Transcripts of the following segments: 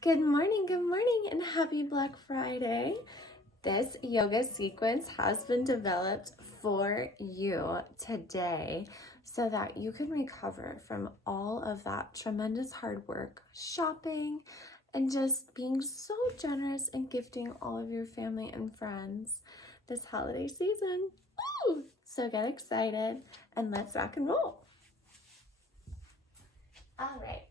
Good morning, and happy Black Friday. This yoga sequence has been developed for you today so that you can recover from all of that tremendous hard work, shopping, and just being so generous and gifting all of your family and friends this holiday season. Woo! So get excited and let's rock and roll. All right.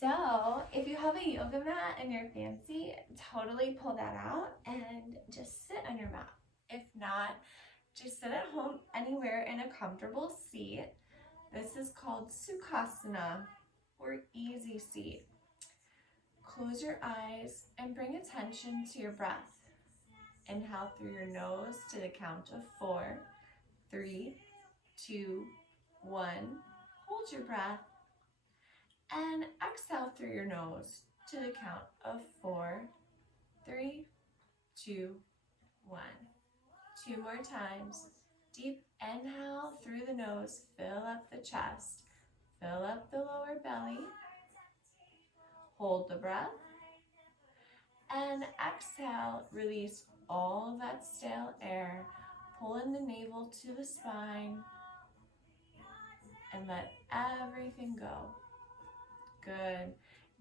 So if you have a yoga mat and you're fancy, totally pull that out and just sit on your mat. If not, just sit at home anywhere in a comfortable seat. This is called Sukhasana, or easy seat. Close your eyes and bring attention to your breath. Inhale through your nose to the count of 4, 3, 2, 1. Hold your breath. And exhale through your nose to the count of 4, 3, 2, 1. 2 more times. Deep inhale through the nose, fill up the chest, fill up the lower belly. Hold the breath. And exhale, release all of that stale air. Pull in the navel to the spine and let everything go. Good.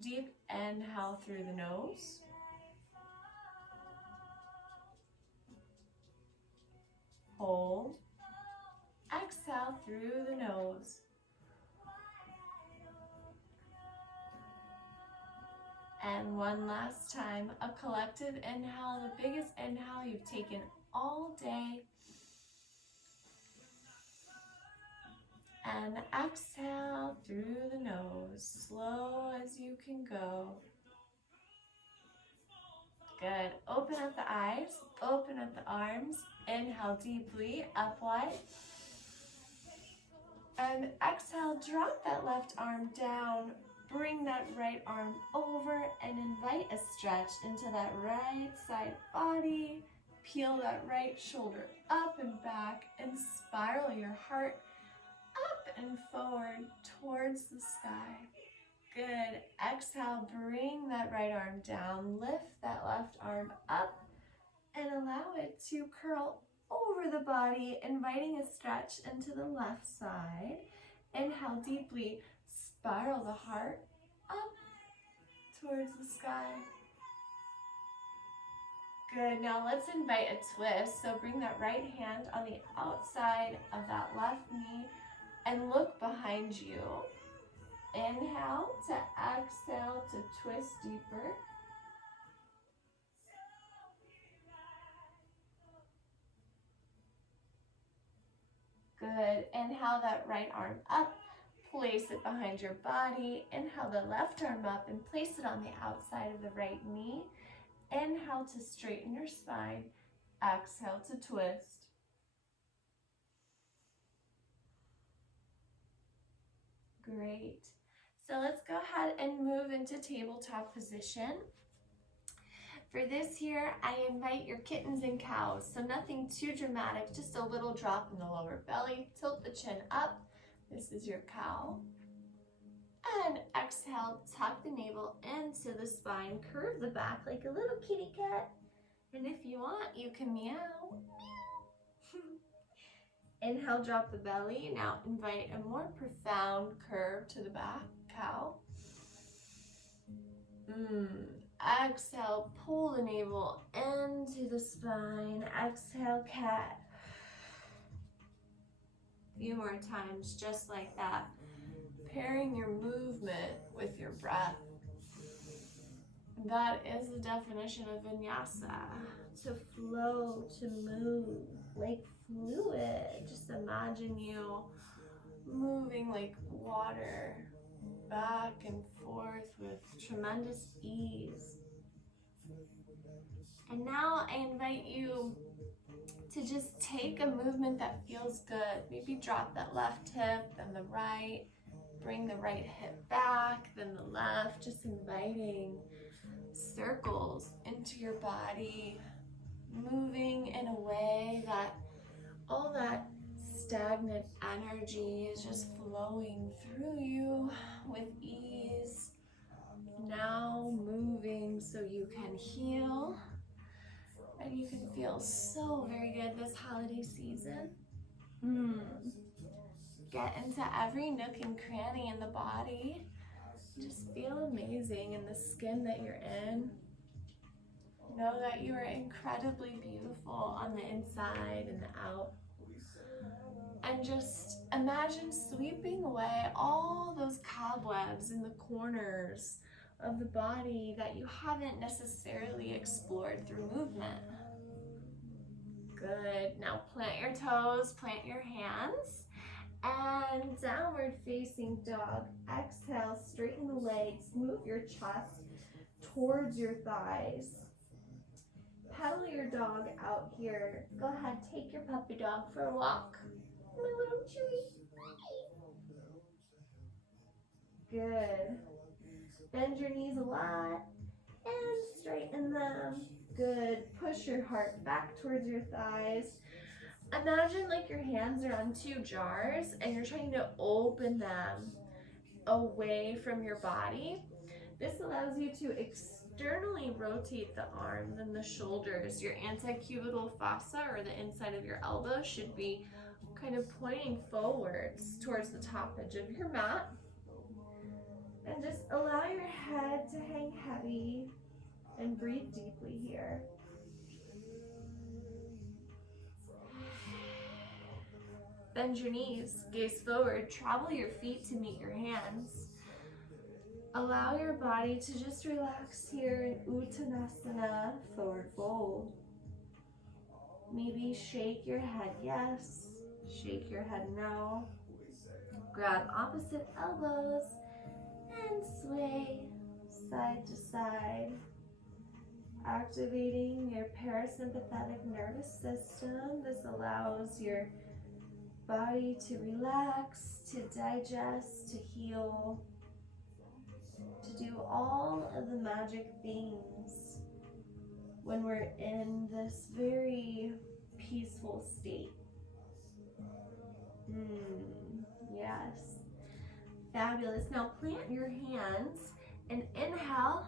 Deep inhale through the nose. Hold. Exhale through the nose. And one last time, a collective inhale, the biggest inhale you've taken all day. And exhale through the nose, slow as you can go. Good. Open up the eyes, open up the arms. Inhale deeply, up wide. And exhale, drop that left arm down. Bring that right arm over and invite a stretch into that right side body. Peel that right shoulder up and back and spiral your heart up and forward towards the sky. Good. Exhale, bring that right arm down. Lift that left arm up and allow it to curl over the body, inviting a stretch into the left side. Inhale deeply, spiral the heart up towards the sky. Good, now let's invite a twist. So bring that right hand on the outside of that left knee and look behind you. Inhale to exhale to twist deeper. Good. Inhale that right arm up, place it behind your body. Inhale the left arm up and place it on the outside of the right knee. Inhale to straighten your spine. Exhale to twist. Great. So let's go ahead and move into tabletop position. For this here, I invite your kittens and cows. So nothing too dramatic, just a little drop in the lower belly. Tilt the chin up. This is your cow. And exhale, tuck the navel into the spine. Curve the back like a little kitty cat. And if you want, you can meow. Inhale, drop the belly. Now invite a more profound curve to the back, cow. Exhale, pull the navel into the spine. Exhale, cat. A few more times, just like that. Pairing your movement with your breath. That is the definition of vinyasa. To flow, to move, like fluid. Just imagine you moving like water, back and forth with tremendous ease. And now I invite you to just take a movement that feels good. Maybe drop that left hip, then the right. Bring the right hip back, then the left. Just inviting circles into your body, moving in a way that all that stagnant energy is just flowing through you with ease. Now moving can heal and you can feel so very good this holiday season. Get into every nook and cranny in the body. Just feel amazing in the skin that you're in. Know that you are incredibly beautiful on the inside and out. And just imagine sweeping away all those cobwebs in the corners of the body that you haven't necessarily explored through movement. Good. Now plant your toes, plant your hands, and downward facing dog. Exhale, straighten the legs, move your chest towards your thighs. Pedal your dog out here. Go ahead, take your puppy dog for a walk. My little chewy. Good. Bend your knees a lot and straighten them. Good. Push your heart back towards your thighs. Imagine like your hands are on two jars and you're trying to open them away from your body. This allows you to externally rotate the arms and the shoulders. Your antecubital fossa, or the inside of your elbow, should be kind of pointing forwards towards the top edge of your mat. And just allow your head to hang heavy and breathe deeply here. Bend your knees, gaze forward, travel your feet to meet your hands. Allow your body to just relax here in Uttanasana, forward fold. Maybe shake your head yes, shake your head no. Grab opposite elbows and sway side to side. Activating your parasympathetic nervous system. This allows your body to relax, to digest, to heal, to do all of the magic things when we're in this very peaceful state. Yes. Fabulous. Now plant your hands and inhale,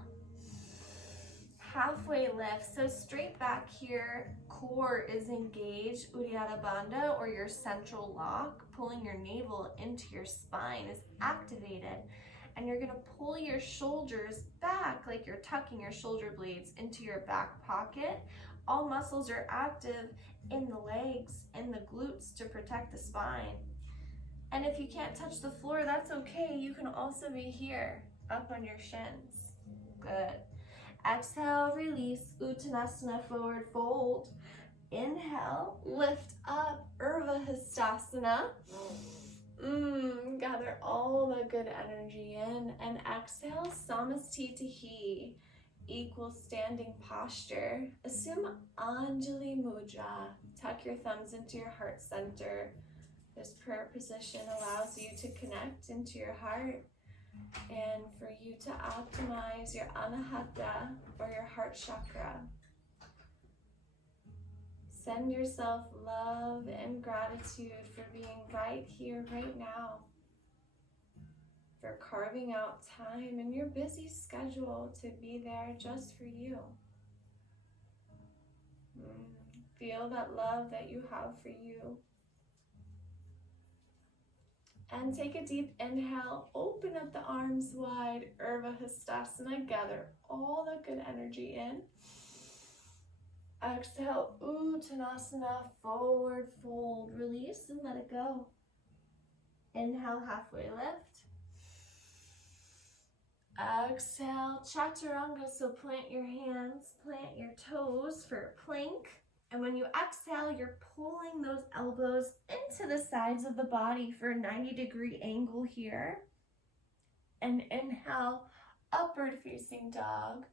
halfway lift. So straight back here, core is engaged, Uddiyana Bandha, or your central lock. Pulling your navel into your spine is activated. And you're gonna pull your shoulders back like you're tucking your shoulder blades into your back pocket. All muscles are active in the legs and the glutes to protect the spine. And if you can't touch the floor, that's okay. You can also be here, up on your shins. Good. Exhale, release, Uttanasana, forward fold. Inhale, lift up, Urdhva Hastasana. Gather all the good energy in. And exhale, Samastitihi, equal standing posture. Assume Anjali Mudra. Tuck your thumbs into your heart center. This prayer position allows you to connect into your heart and for you to optimize your anahata, or your heart chakra. Send yourself love and gratitude for being right here, right now, for carving out time in your busy schedule to be there just for you. Feel that love that you have for you. And take a deep inhale, open up the arms wide, Urdhva Hastasana, gather all the good energy in. Exhale, Uttanasana, forward fold, release and let it go. Inhale, halfway lift. Exhale, Chaturanga, so plant your hands, plant your toes for a plank. And when you exhale, you're pulling those elbows into the sides of the body for a 90-degree angle here. And inhale, upward facing dog.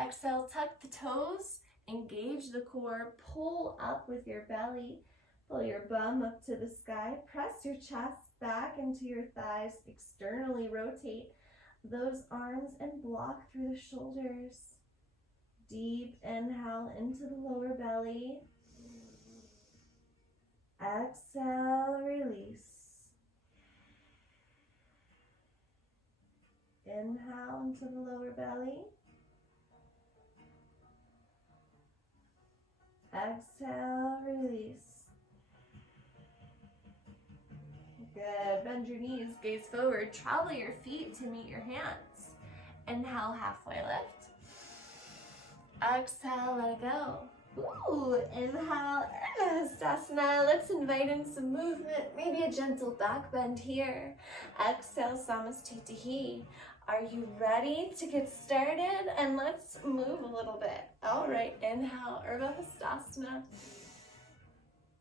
Exhale, tuck the toes, engage the core, pull up with your belly, pull your bum up to the sky, press your chest back into your thighs, externally rotate those arms and block through the shoulders. Deep inhale into the lower belly. Exhale, release. Inhale into the lower belly. Exhale, release. Good. Bend your knees, gaze forward. Travel your feet to meet your hands. Inhale, halfway lift. Exhale, let it go. Ooh, inhale, Bakasana. Let's invite in some movement, maybe a gentle back bend here. Exhale, Samastitihi. Are you ready to get started? And let's move a little bit. All right, inhale, Bakasana.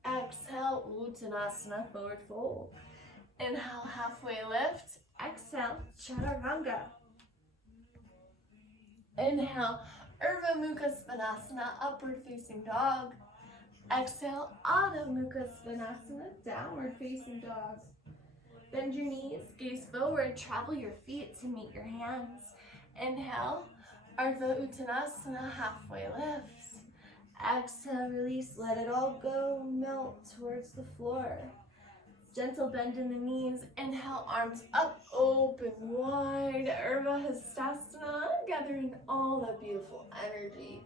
Exhale, Uttanasana, forward fold. Inhale, halfway lift. Exhale, Chaturanga. Inhale, Urdhva Mukha Svanasana, upward facing dog. Exhale, Adho Mukha Svanasana, downward facing dog. Bend your knees, gaze forward, travel your feet to meet your hands. Inhale, Ardha Uttanasana, halfway lift. Exhale, release, let it all go, melt towards the floor. Gentle bend in the knees. Inhale, arms up, open wide. Urdhva Hastasana, gathering all that beautiful energy.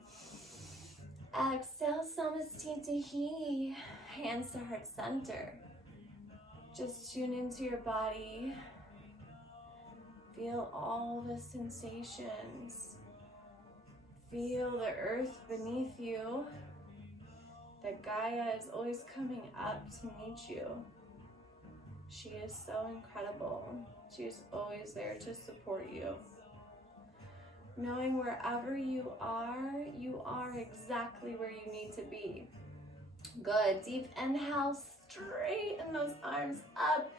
Exhale, Samastitihi, hands to heart center. Just tune into your body. Feel all the sensations. Feel the earth beneath you. That Gaia is always coming up to meet you. She is so incredible. She is always there to support you. Knowing wherever you are exactly where you need to be. Good. Deep inhale, straighten those arms up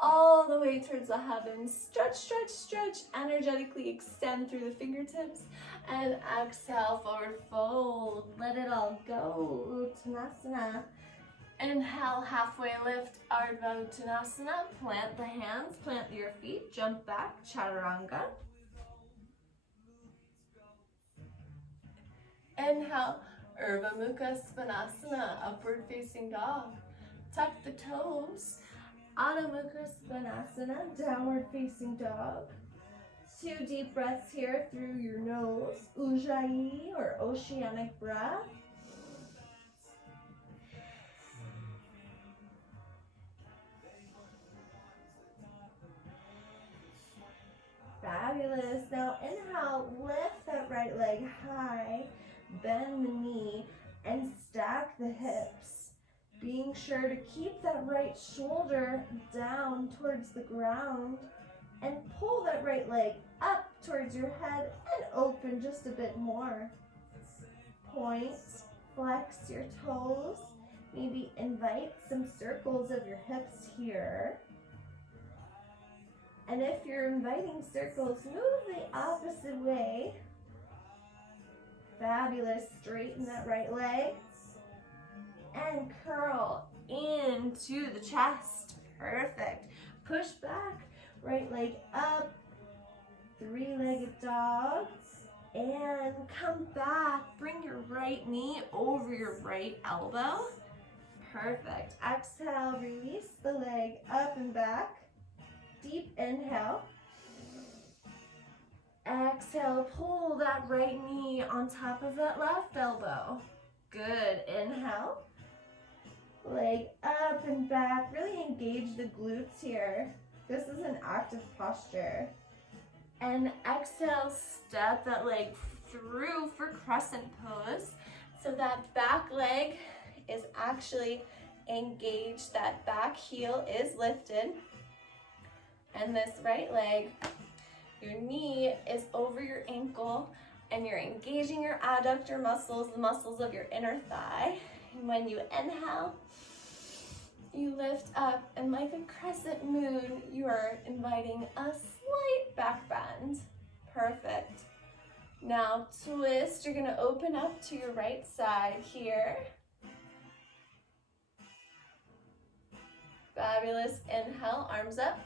all the way towards the heavens. Stretch, stretch, stretch. Energetically extend through the fingertips. And exhale, forward fold. Let it all go. Uttanasana. Inhale, halfway lift, Ardha Uttanasana. Plant the hands, plant your feet, jump back, Chaturanga. Inhale, Urdhva Mukha Svanasana, upward facing dog. Tuck the toes, Adho Mukha Svanasana, downward facing dog. 2 deep breaths here through your nose, Ujjayi or oceanic breath. Fabulous. Now inhale, lift that right leg high, bend the knee, and stack the hips. Being sure to keep that right shoulder down towards the ground and pull that right leg up towards your head and open just a bit more. Point, flex your toes, maybe invite some circles of your hips here. And if you're inviting circles, move the opposite way. Fabulous. Straighten that right leg. And curl into the chest. Perfect. Push back. Right leg up. 3-legged dog. And come back. Bring your right knee over your right elbow. Perfect. Exhale. Release the leg up and back. Deep inhale. Exhale, pull that right knee on top of that left elbow. Good. Inhale. Leg up and back. Really engage the glutes here. This is an active posture. And exhale, step that leg through for crescent pose. So that back leg is actually engaged. That back heel is lifted. And this right leg, your knee is over your ankle and you're engaging your adductor muscles, the muscles of your inner thigh. And when you inhale, you lift up and like a crescent moon, you are inviting a slight back bend. Perfect. Now twist, you're gonna open up to your right side here. Fabulous. Inhale, arms up.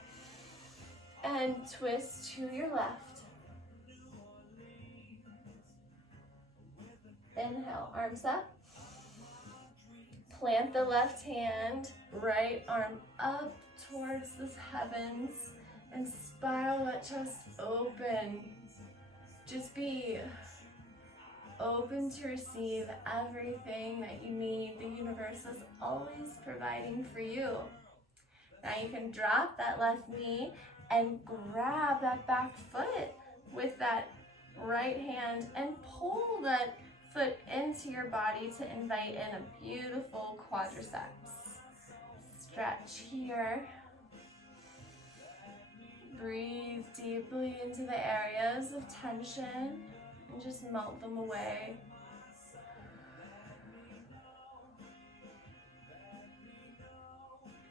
And twist to your left. Inhale, arms up. Plant the left hand, right arm up towards the heavens. and spiral that chest open. Just be open to receive everything that you need. The universe is always providing for you. Now you can drop that left knee and grab that back foot with that right hand and pull that foot into your body to invite in a beautiful quadriceps. Stretch here. Breathe deeply into the areas of tension and just melt them away.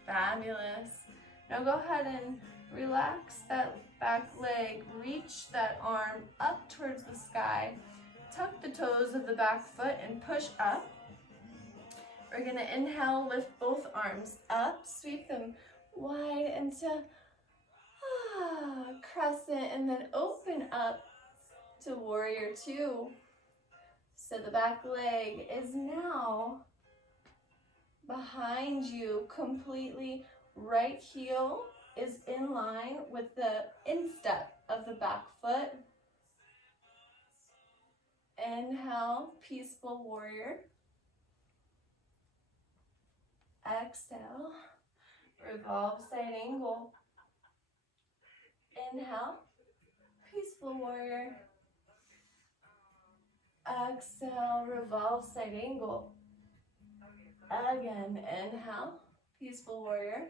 Fabulous. Now go ahead and relax that back leg. Reach that arm up towards the sky. Tuck the toes of the back foot and push up. We're going to inhale, lift both arms up, sweep them wide into crescent, and then open up to warrior two. So the back leg is now behind you completely. Right heel is in line with the instep of the back foot. Inhale, peaceful warrior. Exhale, revolve side angle. Inhale, peaceful warrior. Exhale, revolve side angle. Again, inhale, peaceful warrior.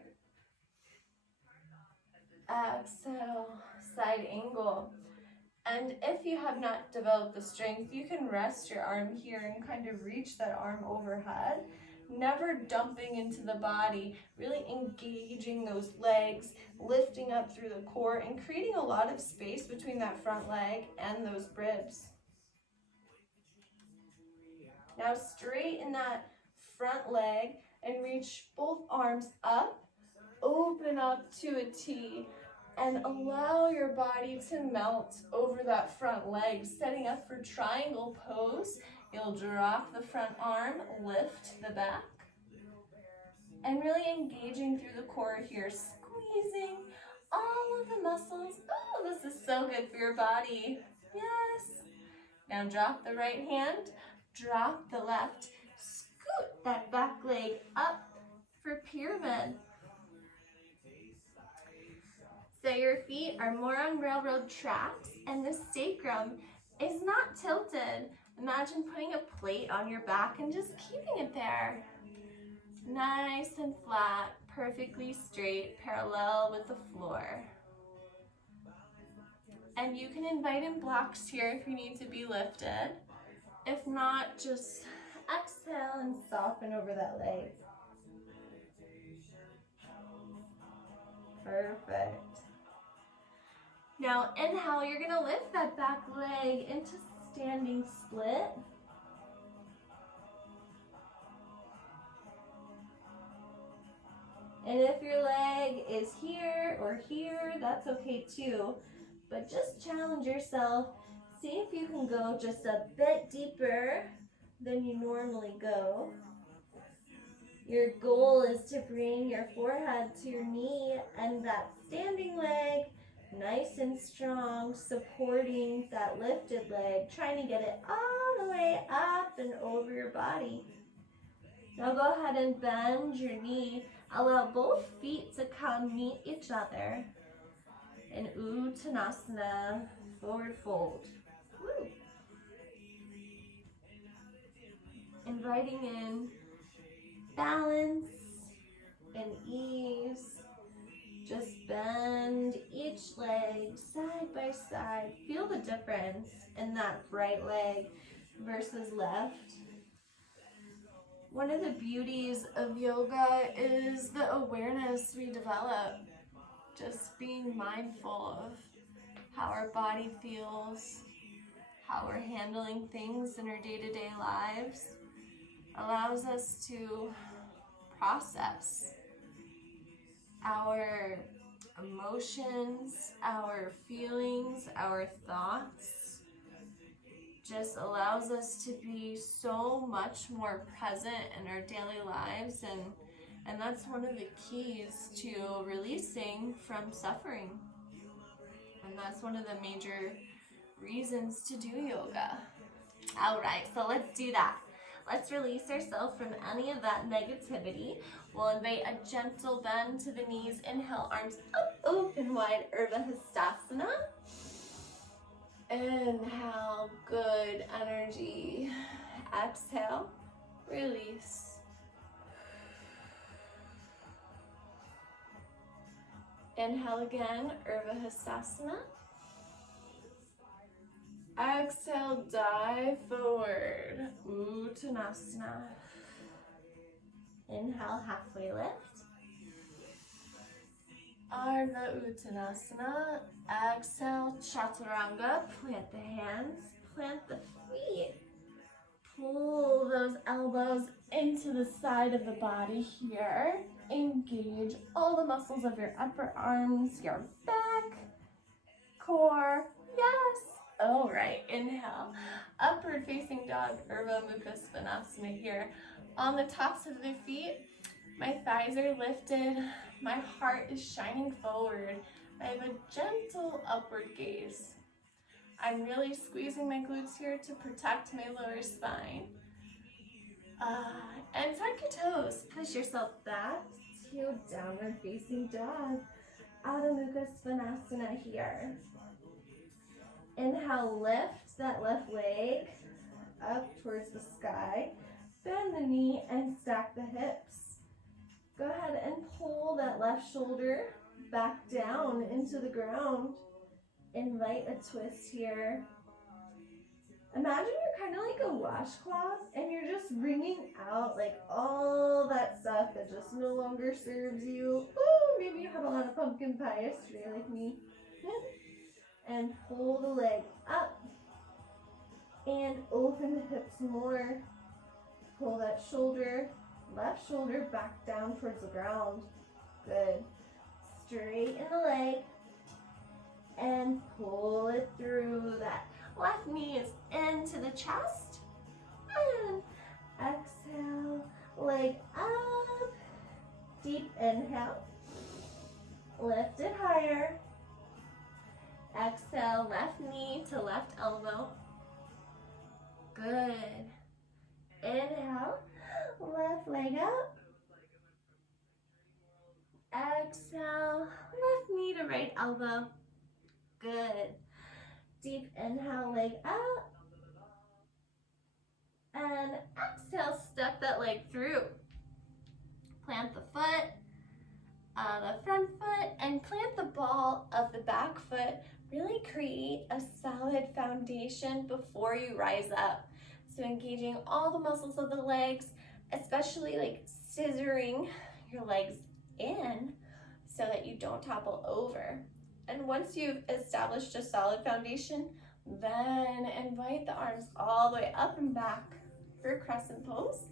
Exhale, side angle. And if you have not developed the strength, you can rest your arm here and kind of reach that arm overhead. Never dumping into the body, really engaging those legs, lifting up through the core and creating a lot of space between that front leg and those ribs. Now straighten that front leg and reach both arms up, open up to a T, and allow your body to melt over that front leg, setting up for triangle pose. You'll drop the front arm, lift the back, and really engaging through the core here, squeezing all of the muscles. Oh, this is so good for your body. Yes. Now drop the right hand, drop the left, scoot that back leg up for pyramid. So your feet are more on railroad tracks and the sacrum is not tilted. Imagine putting a plate on your back and just keeping it there. Nice and flat, perfectly straight, parallel with the floor. And you can invite in blocks here if you need to be lifted. If not, just exhale and soften over that leg. Perfect. Now inhale, you're gonna lift that back leg into standing split. And if your leg is here or here, that's okay too. But just challenge yourself. See if you can go just a bit deeper than you normally go. Your goal is to bring your forehead to your knee and that standing leg nice and strong, supporting that lifted leg, trying to get it all the way up and over your body. Now go ahead and bend your knee. Allow both feet to come meet each other in Uttanasana, forward fold. Woo. Inviting in balance and ease. Just bend each leg side by side. Feel the difference in that right leg versus left. One of the beauties of yoga is the awareness we develop. Just being mindful of how our body feels, how we're handling things in our day-to-day lives, allows us to process our emotions, our feelings, our thoughts. Just allows us to be so much more present in our daily lives, and that's one of the keys to releasing from suffering. And that's one of the major reasons to do yoga. All right, so let's do that. Let's release ourselves from any of that negativity. We'll invite a gentle bend to the knees. Inhale, arms up, open wide, Hastasana. Inhale, good energy. Exhale, release. Inhale again, Hastasana. Exhale, dive forward, Uttanasana. Inhale, halfway lift. Ardha Uttanasana. Exhale, Chaturanga. Plant the hands, plant the feet. Pull those elbows into the side of the body here. Engage all the muscles of your upper arms, your back, core. Yes. All right, inhale. Upward facing dog, Urdhva Mukha Svanasana here. On the tops of the feet, my thighs are lifted. My heart is shining forward. I have a gentle upward gaze. I'm really squeezing my glutes here to protect my lower spine. And tuck your toes. Push yourself back to downward facing dog. Adho Mukha Svanasana here. Inhale, lift that left leg up towards the sky. Bend the knee and stack the hips. Go ahead and pull that left shoulder back down into the ground. Invite a twist here. Imagine you're kind of like a washcloth and you're just wringing out like all that stuff that just no longer serves you. Ooh, maybe you had a lot of pumpkin pie yesterday like me. And pull the leg up and open the hips more. Pull that shoulder, left shoulder back down towards the ground. Good. Straighten the leg and pull it through. That left knee is into the chest. And exhale, leg up. Deep inhale. Lift it higher. Exhale, left knee to left elbow. Good. Inhale, left leg up. Exhale, left knee to right elbow. Good. Deep inhale, leg up. And exhale, step that leg through. Plant the foot, the front foot, and plant the ball of the back foot. Really create a solid foundation before you rise up. So engaging all the muscles of the legs, especially like scissoring your legs in so that you don't topple over. And once you've established a solid foundation, then invite the arms all the way up and back for crescent pose.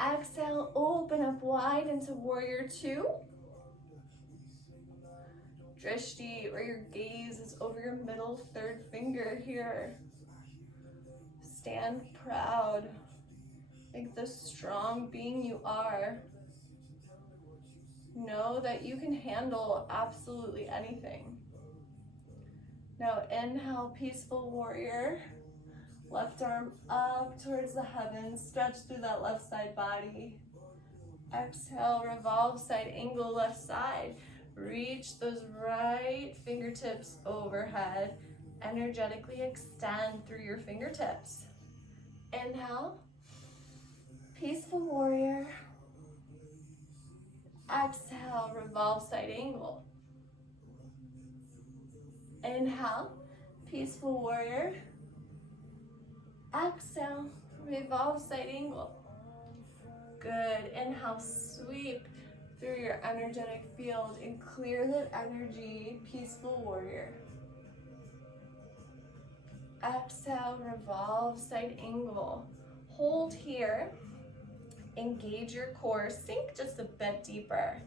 Exhale, open up wide into warrior two. Drishti, or your gaze is over your middle third finger here. Stand proud, like the strong being you are. Know that you can handle absolutely anything. Now inhale, peaceful warrior. Left arm up towards the heavens. Stretch through that left side body. Exhale, revolve side angle left side. Reach those right fingertips overhead. Energetically extend through your fingertips. Inhale, peaceful warrior. Exhale, revolve side angle. Inhale, peaceful warrior. Exhale, revolve side angle. Good. Inhale, sweep through your energetic field and clear that energy, peaceful warrior. Exhale, revolve side angle. Hold here. Engage your core. Sink just a bit deeper.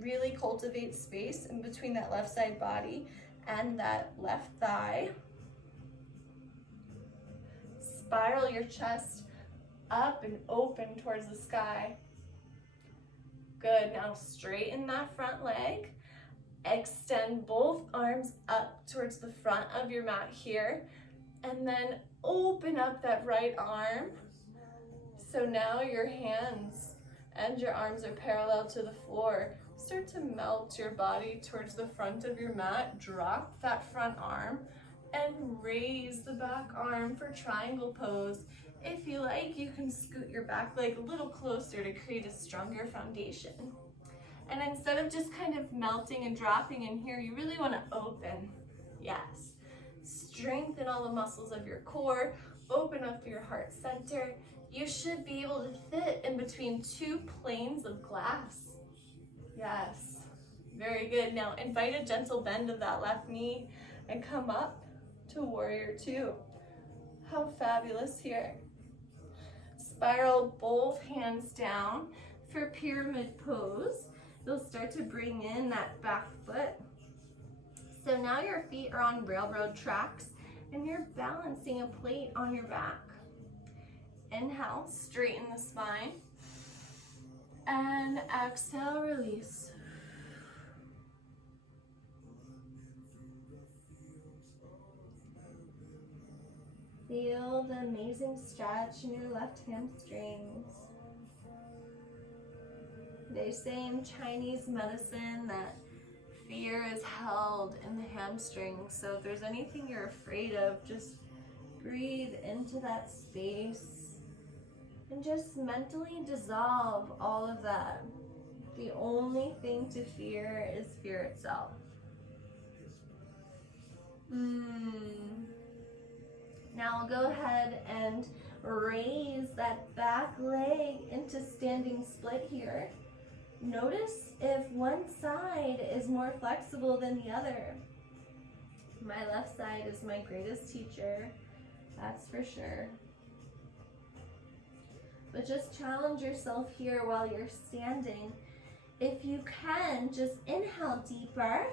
Really cultivate space in between that left side body and that left thigh. Spiral your chest up and open towards the sky. Good. Now straighten that front leg Extend both arms up towards the front of your mat here, and then open up that right arm. So now your hands and your arms are parallel to the floor. Start to melt your body towards the front of your mat. Drop that front arm and raise the back arm for triangle pose. If you like, you can scoot your back leg a little closer to create a stronger foundation. And instead of just kind of melting and dropping in here, you really want to open. Yes. Strengthen all the muscles of your core. Open up your heart center. You should be able to fit in between two planes of glass. Yes. Very good. Now invite a gentle bend of that left knee and come up to warrior two. How fabulous here. Spiral both hands down for pyramid pose. You'll start to bring in that back foot. So now your feet are on railroad tracks and you're balancing a plate on your back. Inhale, straighten the spine. And exhale, release. Feel the amazing stretch in your left hamstrings. They say in Chinese medicine that fear is held in the hamstrings. So if there's anything you're afraid of, just breathe into that space and just mentally dissolve all of that. The only thing to fear is fear itself. Now I'll go ahead and raise that back leg into standing split here. Notice if one side is more flexible than the other. My left side is my greatest teacher, that's for sure. But just challenge yourself here while you're standing. If you can, just inhale deeper.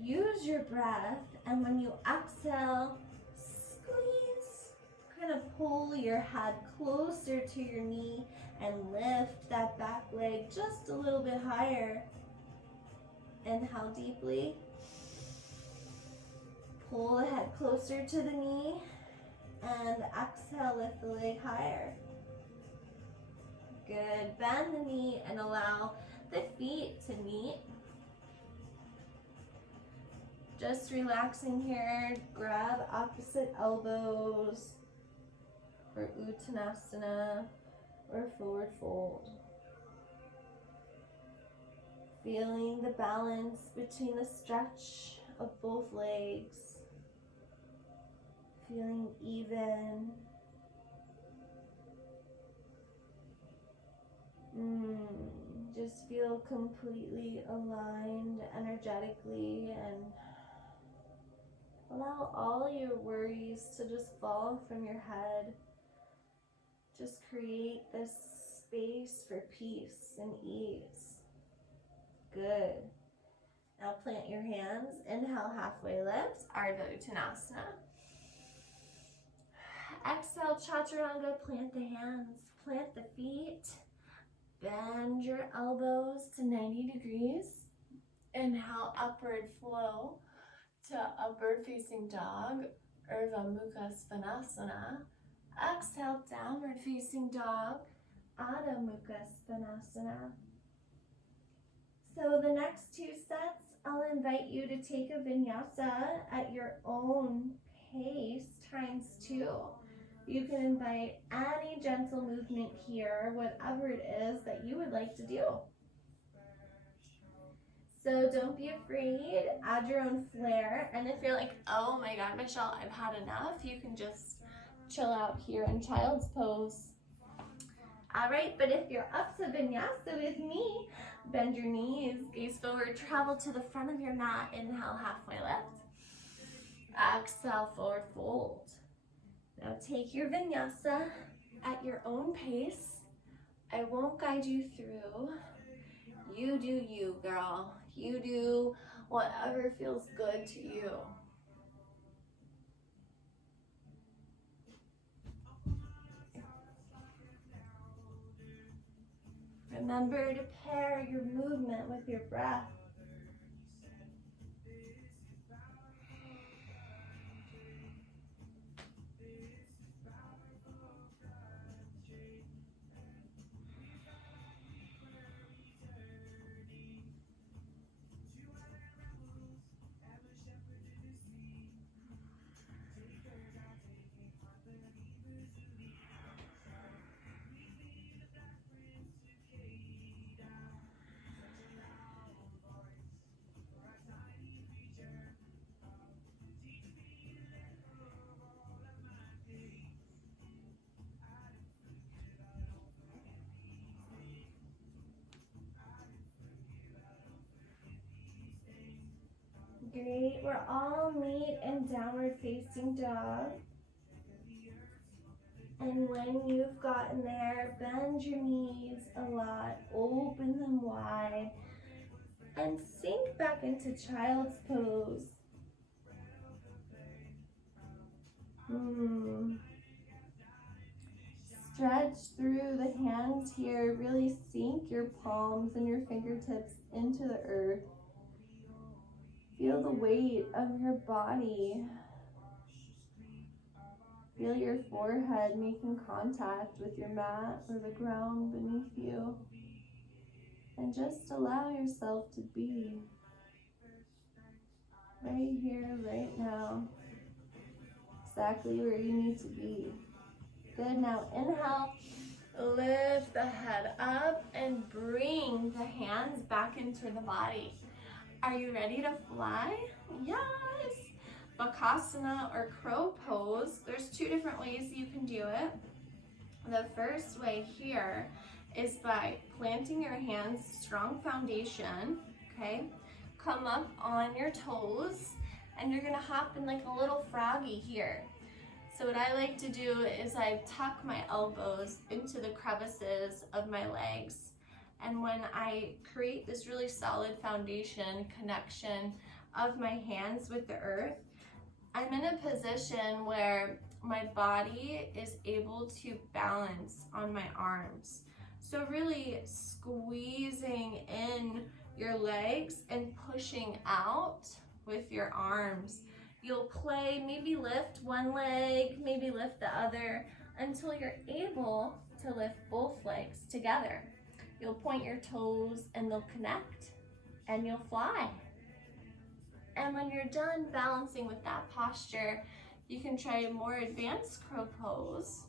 Use your breath, and when you exhale, squeeze. Kind of pull your head closer to your knee and lift that back leg just a little bit higher. Inhale deeply. Pull the head closer to the knee and exhale, lift the leg higher. Good. Bend the knee and allow the feet to meet. Just relaxing here. Grab opposite elbows for Uttanasana or forward fold. Feeling the balance between the stretch of both legs. Feeling even. Just feel completely aligned energetically and allow all your worries to just fall from your head. Just create this space for peace and ease. Good. Now plant your hands. Inhale, halfway lift, Ardha Uttanasana. Exhale, Chaturanga, plant the hands, plant the feet. Bend your elbows to 90 degrees. Inhale, upward flow to upward facing dog, Urdhva Mukha Svanasana. Exhale, downward facing dog, Adho Mukha Svanasana. So the next two sets, I'll invite you to take a vinyasa at your own pace times 2. You can invite any gentle movement here, whatever it is that you would like to do. So don't be afraid, add your own flair. And if you're like, oh my God, Michelle, I've had enough, you can just chill out here in child's pose. All right, but if you're up to vinyasa with me, bend your knees, gaze forward, travel to the front of your mat, inhale, halfway lift. Exhale, forward fold. Now take your vinyasa at your own pace. I won't guide you through. You do you, girl. You do whatever feels good to you. Remember to pair your movement with your breath. Great, we're all meet in downward facing dog. And when you've gotten there, bend your knees a lot, open them wide, and sink back into child's pose. Stretch through the hands here, really sink your palms and your fingertips into the earth. Feel the weight of your body. Feel your forehead making contact with your mat or the ground beneath you. And just allow yourself to be right here, right now, exactly where you need to be. Good, now inhale, lift the head up and bring the hands back into the body. Are you ready to fly? Yes! Bakasana or crow pose. There's two different ways you can do it. The first way here is by planting your hands, strong foundation, okay? Come up on your toes and you're gonna hop in like a little froggy here. So what I like to do is I tuck my elbows into the crevices of my legs. And when I create this really solid foundation connection of my hands with the earth, I'm in a position where my body is able to balance on my arms. So really squeezing in your legs and pushing out with your arms. You'll play, maybe lift one leg, maybe lift the other, until you're able to lift both legs together. You'll point your toes and they'll connect and you'll fly. And when you're done balancing with that posture, you can try a more advanced crow pose.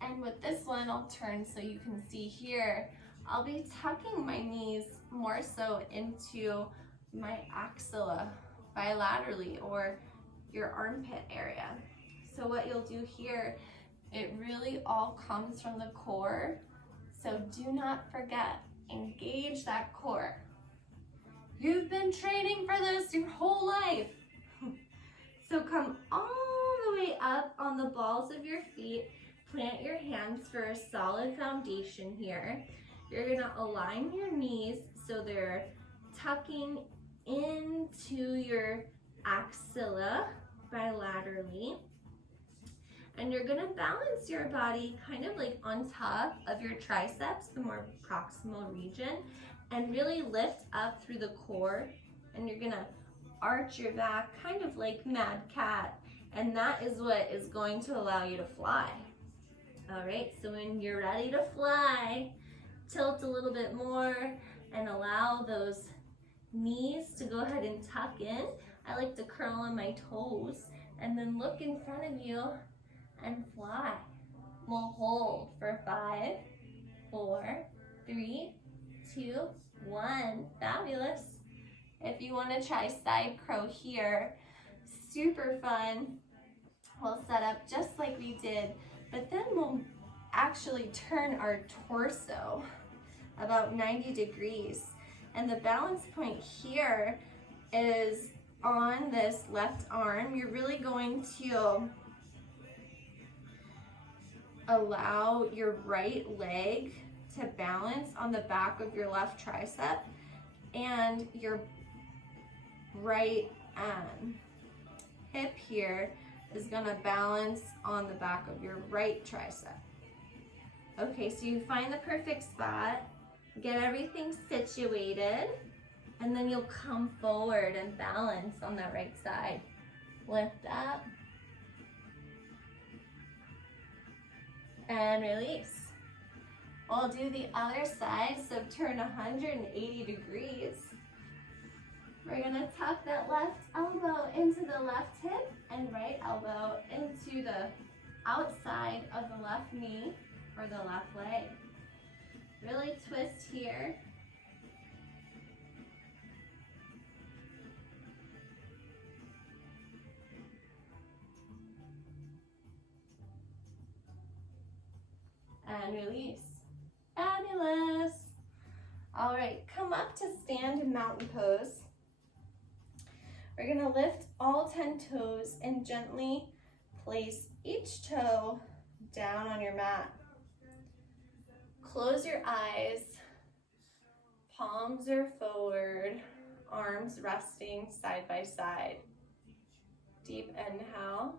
And with this one, I'll turn so you can see here, I'll be tucking my knees more so into my axilla bilaterally, or your armpit area. So what you'll do here, it really all comes from the core. So do not forget, engage that core. You've been training for this your whole life. So come all the way up on the balls of your feet. Plant your hands for a solid foundation here. You're gonna align your knees so they're tucking into your axilla bilaterally. And you're gonna balance your body kind of like on top of your triceps, the more proximal region, and really lift up through the core. And you're gonna arch your back kind of like mad cat. And that is what is going to allow you to fly. All right, so when you're ready to fly, tilt a little bit more and allow those knees to go ahead and tuck in. I like to curl on my toes and then look in front of you and fly. We'll hold for 5, 4, 3, 2, 1. Fabulous. If you want to try side crow here, super fun. We'll set up just like we did, but then we'll actually turn our torso about 90 degrees. And the balance point here is on this left arm. You're really going to allow your right leg to balance on the back of your left tricep, and your right hip here is gonna balance on the back of your right tricep. Okay, so you find the perfect spot, get everything situated, and then you'll come forward and balance on that right side. Lift up and release. We'll do the other side, so turn 180 degrees. We're gonna tuck that left elbow into the left hip and right elbow into the outside of the left knee or the left leg. Really twist here. And release. Fabulous. All right, come up to stand in mountain pose. We're gonna lift all 10 toes and gently place each toe down on your mat. Close your eyes, palms are forward, arms resting side by side. Deep inhale.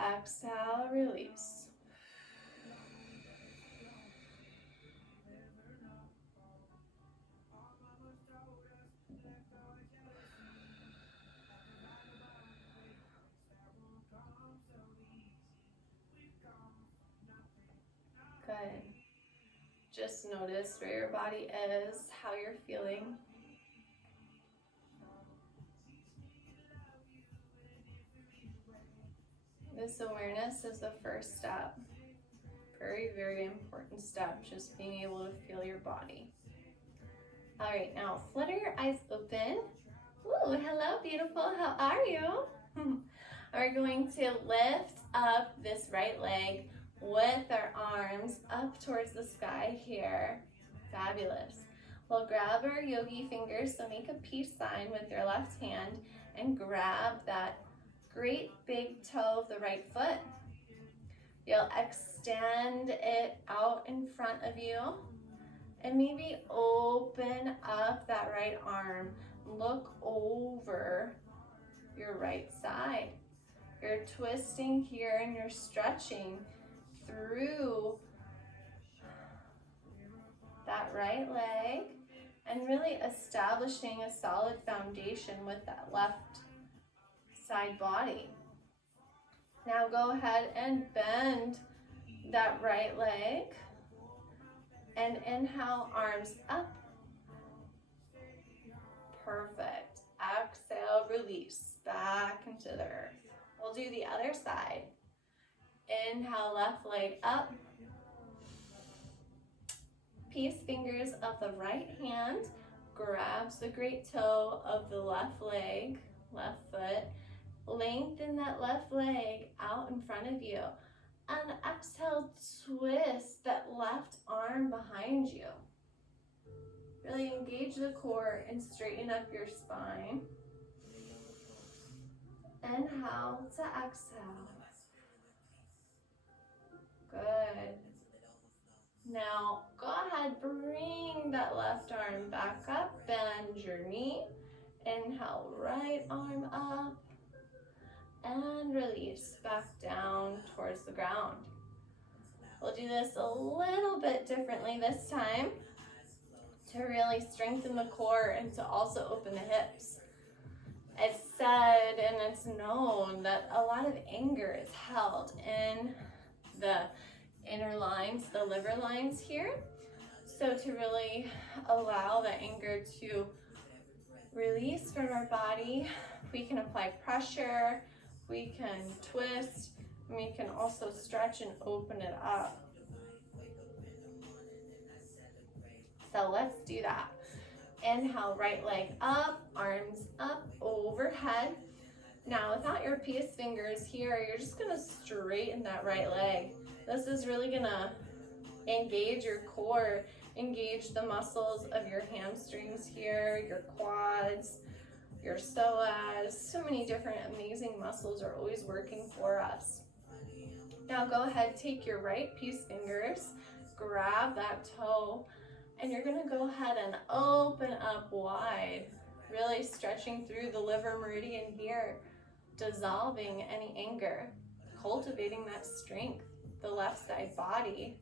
Exhale, release. Good. Just notice where your body is, how you're feeling. This awareness is the first step. Very, very important step, just being able to feel your body. All right, now flutter your eyes open. Ooh, hello, beautiful. How are you? We're going to lift up this right leg with our arms up towards the sky here. Fabulous. We'll grab our yogi fingers, so make a peace sign with your left hand and grab that great big toe of the right foot. You'll extend it out in front of you and maybe open up that right arm. Look over your right side. You're twisting here and you're stretching through that right leg and really establishing a solid foundation with that left side body. Now go ahead and bend that right leg and inhale, arms up. Perfect. Exhale, release back into the earth. We'll do the other side. Inhale, left leg up. Peace fingers of the right hand grabs the great toe of the left leg, left foot. Lengthen that left leg out in front of you. And exhale, twist that left arm behind you. Really engage the core and straighten up your spine. Inhale to exhale. Good. Now go ahead, bring that left arm back up, bend your knee. Inhale, right arm up. And release back down towards the ground. We'll do this a little bit differently this time to really strengthen the core and to also open the hips. It's said and it's known that a lot of anger is held in the inner lines, the liver lines here. So to really allow the anger to release from our body, we can apply pressure, we can twist, and we can also stretch and open it up. So let's do that. Inhale, right leg up, arms up, overhead. Now without your peace fingers here, you're just gonna straighten that right leg. This is really gonna engage your core, engage the muscles of your hamstrings here, your quads, your psoas. So many different amazing muscles are always working for us. Now go ahead, take your right peace fingers, grab that toe, and you're gonna go ahead and open up wide, really stretching through the liver meridian here, dissolving any anger. cultivating that strength, the left side body,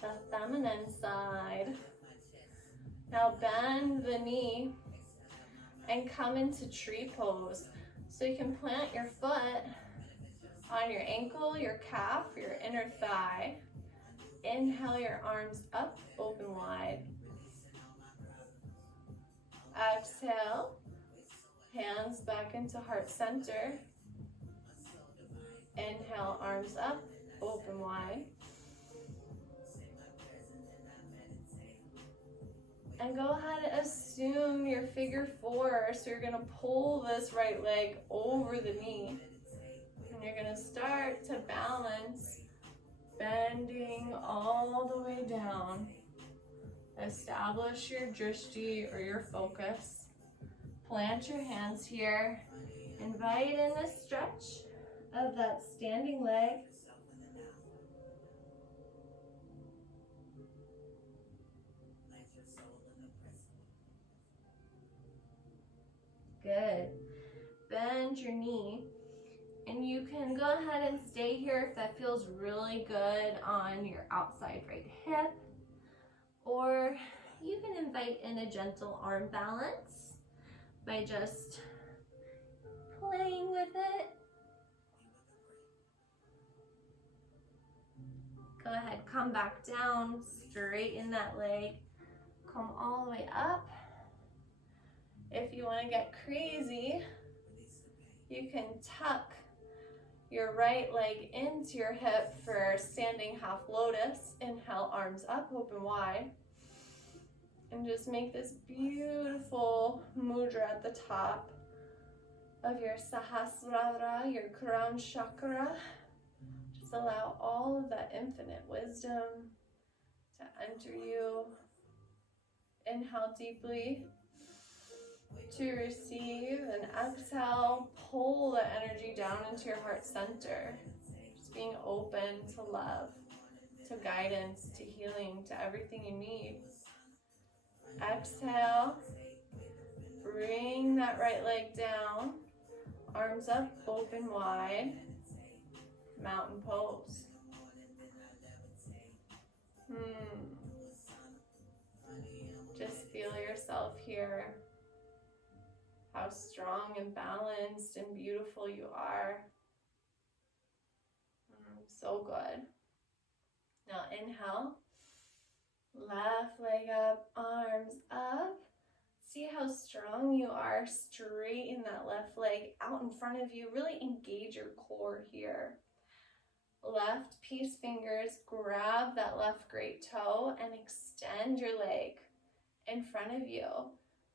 the feminine side. Now bend the knee and come into tree pose. So you can plant your foot on your ankle, your calf, your inner thigh. Inhale your arms up, open wide. Exhale, hands back into heart center. Inhale, arms up, open wide. And go ahead and assume your figure four. So you're gonna pull this right leg over the knee. And you're gonna start to balance, bending all the way down. Establish your drishti or your focus. Plant your hands here. Invite in a stretch of that standing leg. Good. Bend your knee. And you can go ahead and stay here if that feels really good on your outside right hip. Or you can invite in a gentle arm balance by just playing with it. Go ahead, come back down, straighten that leg, come all the way up. If you want to get crazy, you can tuck your right leg into your hip for standing half lotus. Inhale, arms up, open wide. And just make this beautiful mudra at the top of your Sukhasana, your crown chakra. Just allow all of that infinite wisdom to enter you. Inhale deeply to receive, and exhale, pull the energy down into your heart center. Just being open to love, to guidance, to healing, to everything you need. Exhale, bring that right leg down, arms up, open wide, mountain pose. Just feel yourself here, how strong and balanced and beautiful you are. So good. Now inhale, left leg up, arms up. See how strong you are. Straighten that left leg out in front of you. Really engage your core here. Left peace fingers, grab that left great toe and extend your leg in front of you.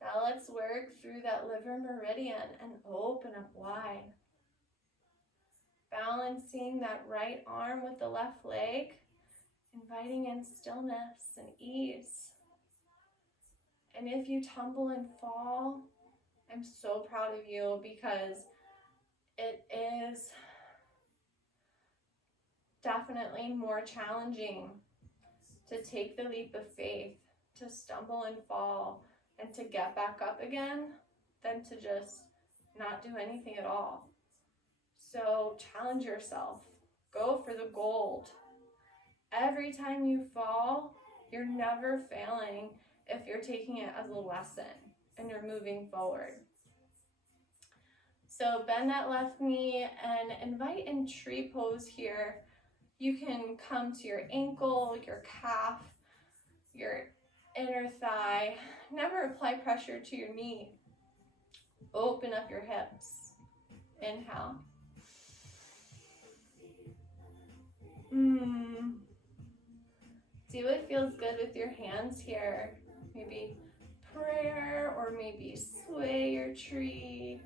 Now let's work through that liver meridian and open up wide. Balancing that right arm with the left leg, inviting in stillness and ease. And if you tumble and fall, I'm so proud of you, because it is definitely more challenging to take the leap of faith, to stumble and fall, and to get back up again, than to just not do anything at all. So challenge yourself. Go for the gold. Every time you fall, you're never failing if you're taking it as a lesson and you're moving forward. So bend that left knee and invite in tree pose here. You can come to your ankle, your calf, your inner thigh. Never apply pressure to your knee. Open up your hips. Inhale. See what feels good with your hands here. Maybe prayer, or maybe sway your tree.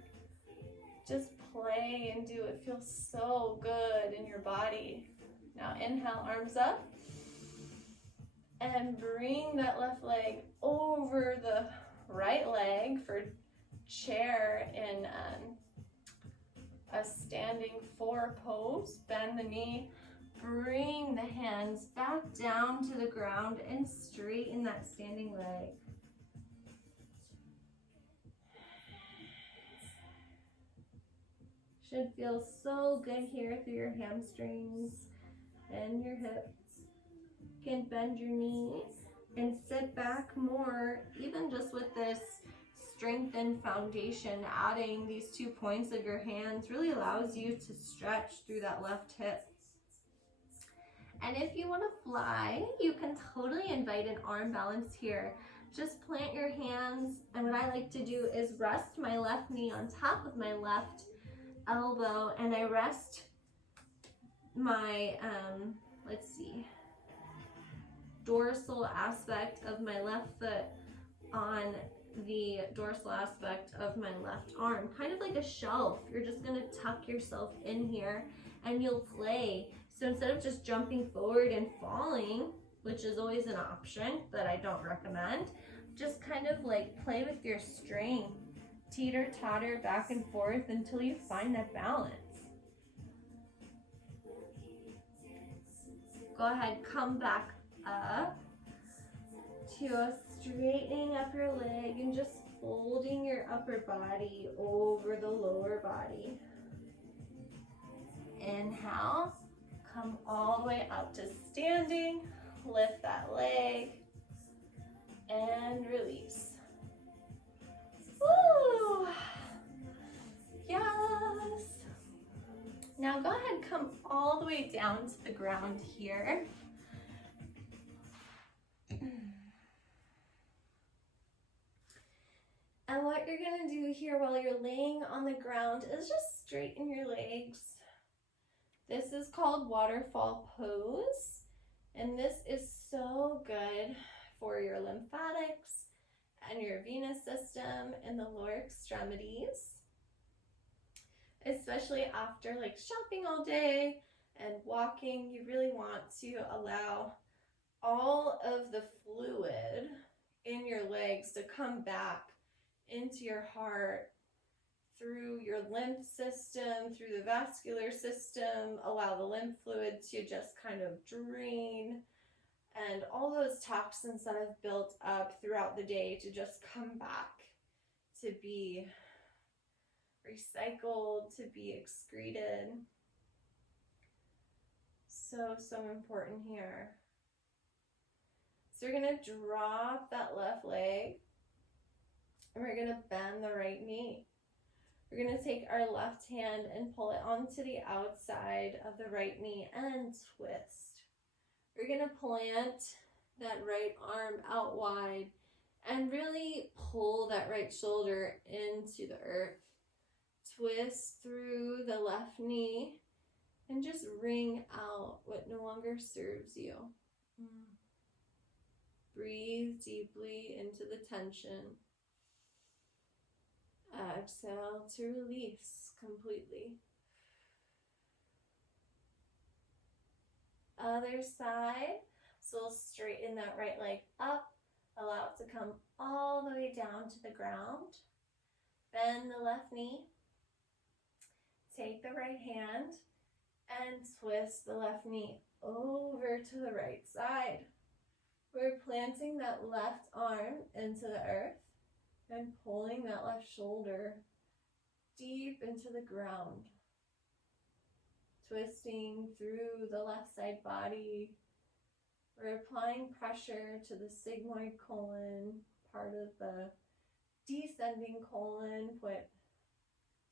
Just play and do it. Feels so good in your body. Now inhale, arms up. And bring that left leg over the right leg for chair in a standing four pose. Bend the knee. Bring the hands back down to the ground and straighten that standing leg. Should feel so good here through your hamstrings and your hips. You can bend your knees and sit back more, even just with this strengthened foundation. Adding these 2 points of your hands really allows you to stretch through that left hip. And if you want to fly, you can totally invite an arm balance here. Just plant your hands, and what I like to do is rest my left knee on top of my left elbow, and I rest my, dorsal aspect of my left foot on the dorsal aspect of my left arm, kind of like a shelf. You're just going to tuck yourself in here and you'll play. So instead of just jumping forward and falling, which is always an option that I don't recommend, just kind of like play with your strength, teeter totter back and forth until you find that balance. Go ahead, come back up to a straightening up your leg and just folding your upper body over the lower body. Inhale, come all the way up to standing, lift that leg, and release. Woo! Yes! Now go ahead, come all the way down to the ground here. And what you're going to do here while you're laying on the ground is just straighten your legs. This is called Waterfall Pose, and this is so good for your lymphatics and your venous system and the lower extremities, especially after like shopping all day and walking. You really want to allow all of the fluid in your legs to come back into your heart, through your lymph system, through the vascular system. Allow the lymph fluid to just kind of drain, and all those toxins that have built up throughout the day to just come back, to be recycled, to be excreted. So important here. So you're going to drop that left leg, and we're going to bend the right knee. We're going to take our left hand and pull it onto the outside of the right knee and twist. We're going to plant that right arm out wide and really pull that right shoulder into the earth. Twist through the left knee and just wring out what no longer serves you. Breathe deeply into the tension. Exhale to release completely. Other side. So we'll straighten that right leg up. Allow it to come all the way down to the ground. Bend the left knee. Take the right hand and twist the left knee over to the right side. We're planting that left arm into the earth and pulling that left shoulder deep into the ground. Twisting through the left side body. We're applying pressure to the sigmoid colon, part of the descending colon, what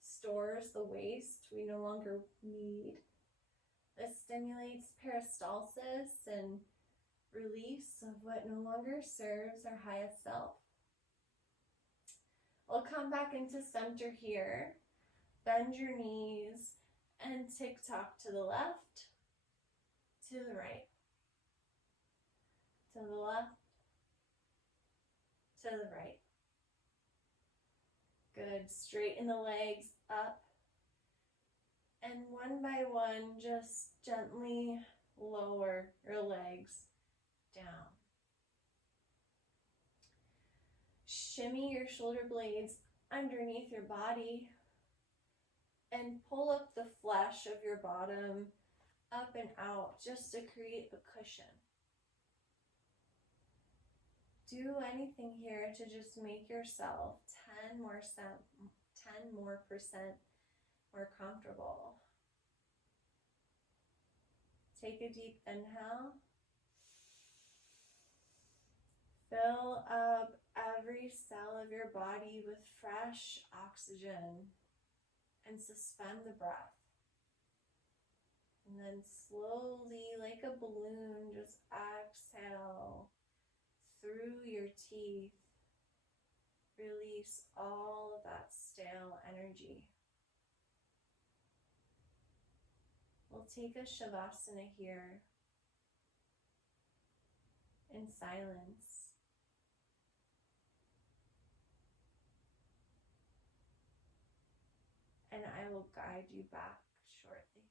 stores the waste we no longer need. This stimulates peristalsis and release of what no longer serves our highest self. We'll come back into center here. Bend your knees and tick-tock to the left, to the right, to the left, to the right. Good. Straighten the legs up. And one by one, just gently lower your legs down. Shimmy your shoulder blades underneath your body and pull up the flesh of your bottom up and out just to create a cushion. Do anything here to just make yourself 10 more percent more comfortable. Take a deep inhale. Fill up every cell of your body with fresh oxygen and suspend the breath. And then slowly, like a balloon, just exhale through your teeth. Release all of that stale energy. We'll take a Shavasana here in silence. And I will guide you back shortly.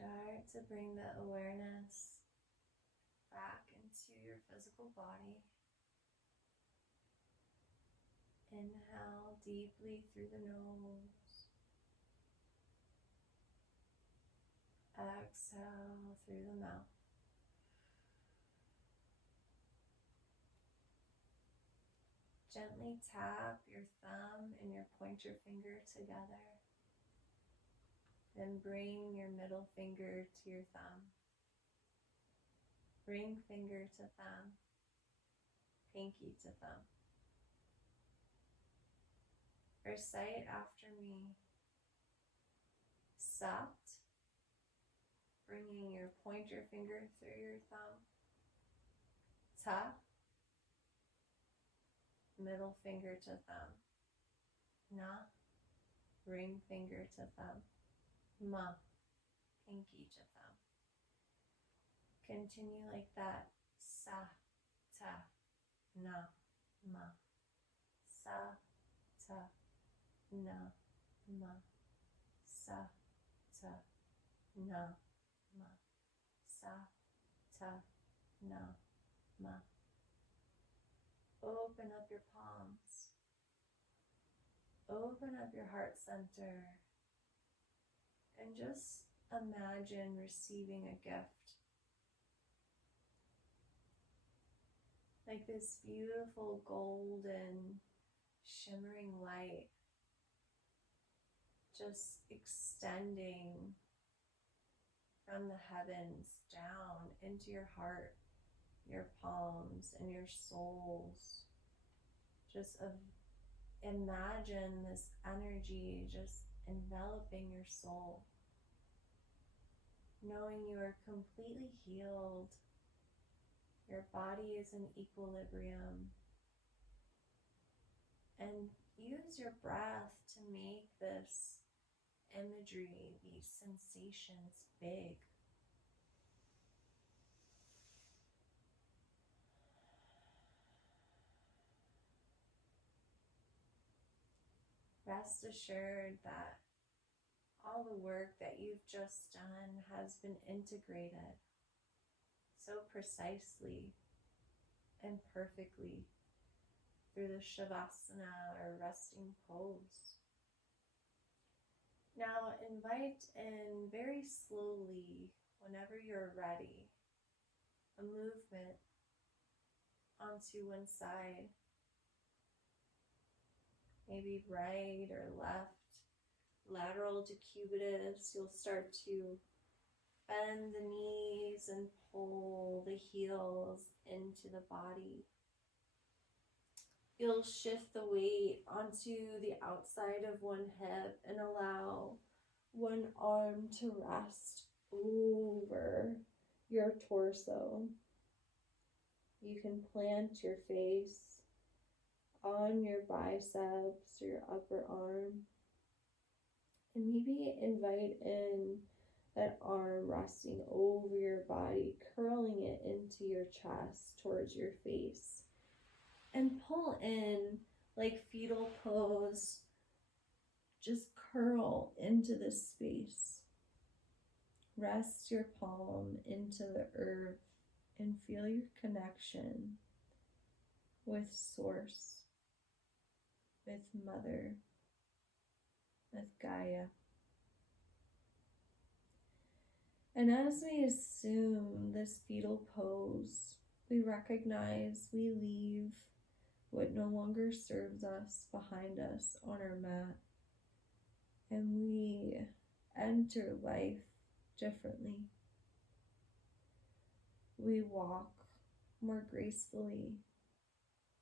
Start to bring the awareness back into your physical body. Inhale deeply through the nose. Exhale through the mouth. Gently tap your thumb and your pointer finger together. Then bring your middle finger to your thumb. Ring finger to thumb. Pinky to thumb. Recite after me. Sat. Bringing your pointer finger through your thumb. Ta. Middle finger to thumb. Na. Ring finger to thumb. Ma. Pinky to thumb. Continue like that. Sa. Ta. Na. Ma. Sa. Ta. Na. Ma. Sa. Ta. Na. Ma. Sa. Ta. Na. Ma. Open up your palms. Open up your heart center. And just imagine receiving a gift. Like this beautiful golden shimmering light just extending from the heavens down into your heart, your palms, and your soles. Just imagine this energy just enveloping your soul, knowing you are completely healed. Your body is in equilibrium. And use your breath to make this imagery, these sensations big. Rest assured that all the work that you've just done has been integrated so precisely and perfectly through the Shavasana or resting pose. Now invite in very slowly, whenever you're ready, a movement onto one side, maybe right or left, lateral decubitus. You'll start to bend the knees and pull the heels into the body. You'll shift the weight onto the outside of one hip and allow one arm to rest over your torso. You can plant your face on your biceps or your upper arm, and maybe invite in that arm resting over your body, curling it into your chest towards your face. And pull in like fetal pose. Just curl into this space. Rest your palm into the earth and feel your connection with Source, with Mother, with Gaia. And as we assume this fetal pose, we recognize we leave what no longer serves us behind us on our mat, and we enter life differently. We walk more gracefully.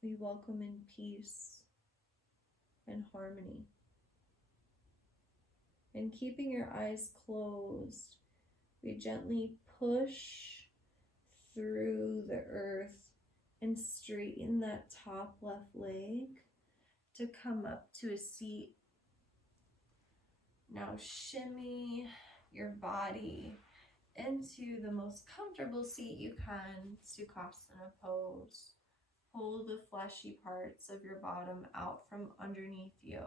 We welcome in peace and harmony. And keeping your eyes closed, we gently push through the earth and straighten that top left leg to come up to a seat. Now shimmy your body into the most comfortable seat you can, Sukhasana pose. Pull the fleshy parts of your bottom out from underneath you.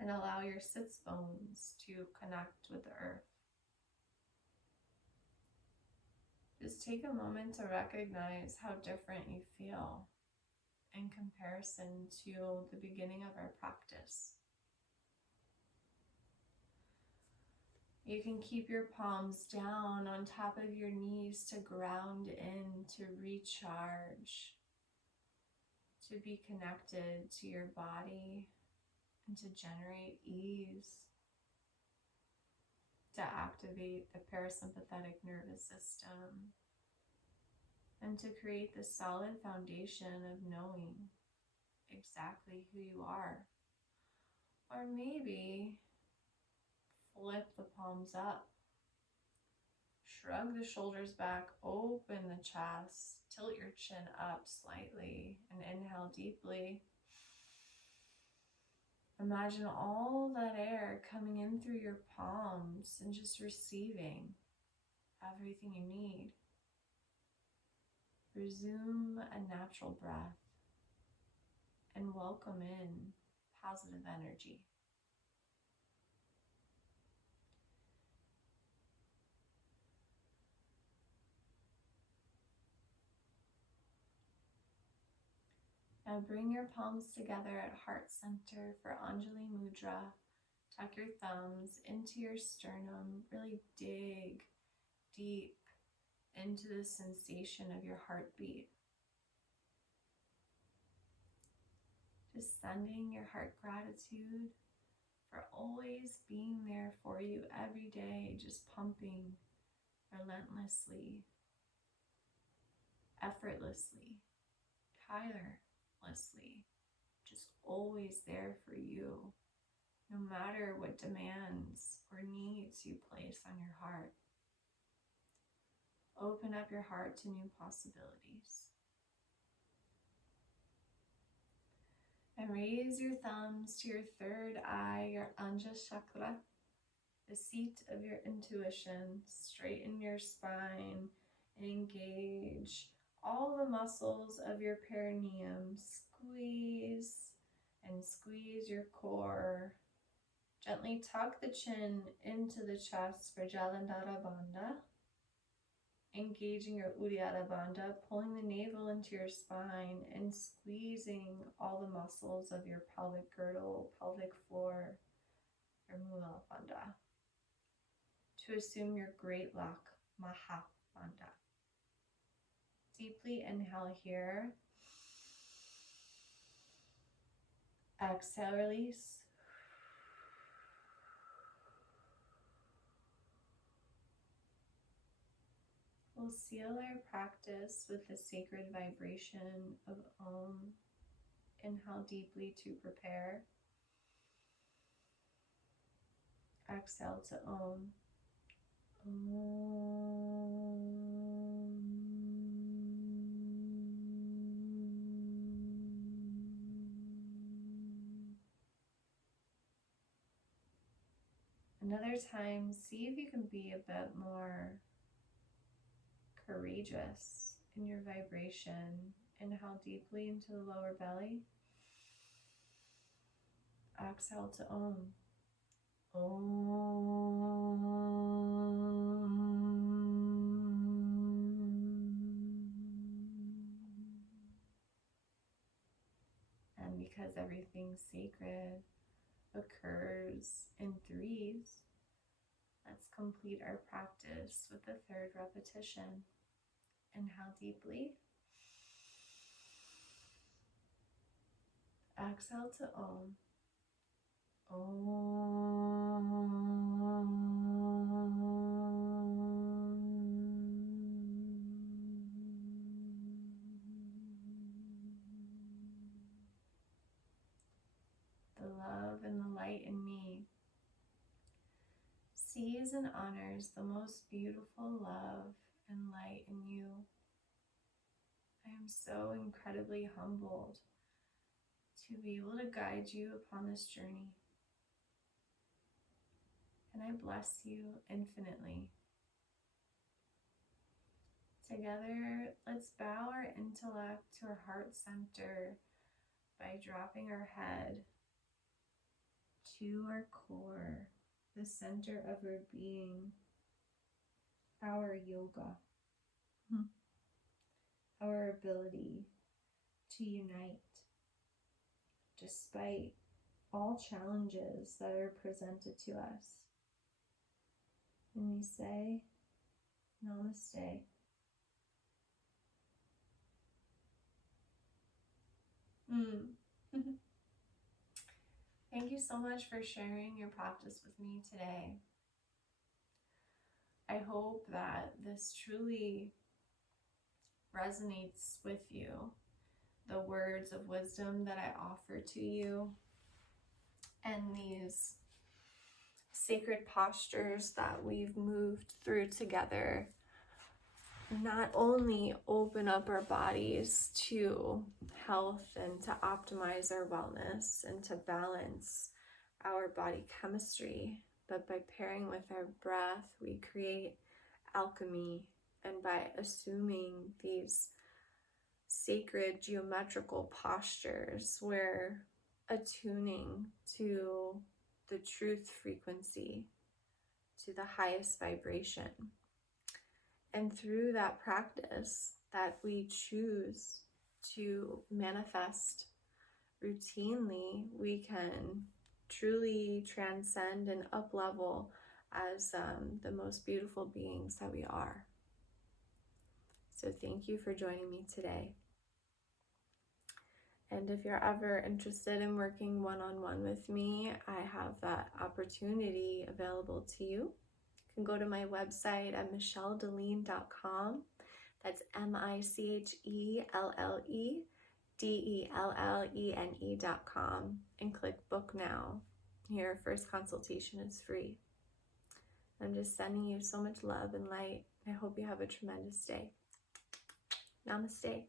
And allow your sits bones to connect with the earth. Just take a moment to recognize how different you feel in comparison to the beginning of our practice. You can keep your palms down on top of your knees to ground in, to recharge, to be connected to your body, and to generate ease, to activate the parasympathetic nervous system, and to create the solid foundation of knowing exactly who you are. Or maybe flip the palms up, shrug the shoulders back, open the chest, tilt your chin up slightly, and inhale deeply. Imagine all that air coming in through your palms and just receiving everything you need. Resume a natural breath and welcome in positive energy. Now bring your palms together at heart center for Anjali Mudra. Tuck your thumbs into your sternum. Really dig deep into the sensation of your heartbeat. Just sending your heart gratitude for always being there for you every day, just pumping relentlessly, effortlessly, tirelessly, just always there for you, no matter what demands or needs you place on your heart. Open up your heart to new possibilities. And raise your thumbs to your third eye, your Anja chakra, the seat of your intuition. Straighten your spine and engage all the muscles of your perineum. Squeeze and squeeze your core. Gently tuck the chin into the chest for Jalandhara Bandha. Engaging your Uddiyana Bandha, pulling the navel into your spine and squeezing all the muscles of your pelvic girdle, pelvic floor, your Mula Bandha, to assume your great lock, Maha Bandha. Deeply inhale here. Exhale, release. We'll seal our practice with the sacred vibration of Om. Inhale deeply to prepare. Exhale to Om. Om. Another time, see if you can be a bit more courageous in your vibration. Inhale deeply into the lower belly. Exhale to Om. Om. And because everything sacred occurs in threes, let's complete our practice with the third repetition. Inhale deeply. Exhale to Om. Om. The love and the light in me sees and honors the most beautiful love and light in you. I am so incredibly humbled to be able to guide you upon this journey. And I bless you infinitely. Together, let's bow our intellect to our heart center by dropping our head to our core, the center of our being, our yoga, our ability to unite despite all challenges that are presented to us. And we say, Namaste. Thank you so much for sharing your practice with me today. I hope that this truly resonates with you, the words of wisdom that I offer to you, and these sacred postures that we've moved through together not only open up our bodies to health and to optimize our wellness and to balance our body chemistry, but by pairing with our breath, we create alchemy. And by assuming these sacred geometrical postures, we're attuning to the truth frequency, to the highest vibration. And through that practice that we choose to manifest routinely, we can truly transcend and up-level as the most beautiful beings that we are. So thank you for joining me today. And if you're ever interested in working one-on-one with me, I have that opportunity available to you. You can go to my website at michelledelene.com. That's MICHELLEDELLENE.com, and click book now. Your first consultation is free. I'm just sending you so much love and light. I hope you have a tremendous day. Namaste.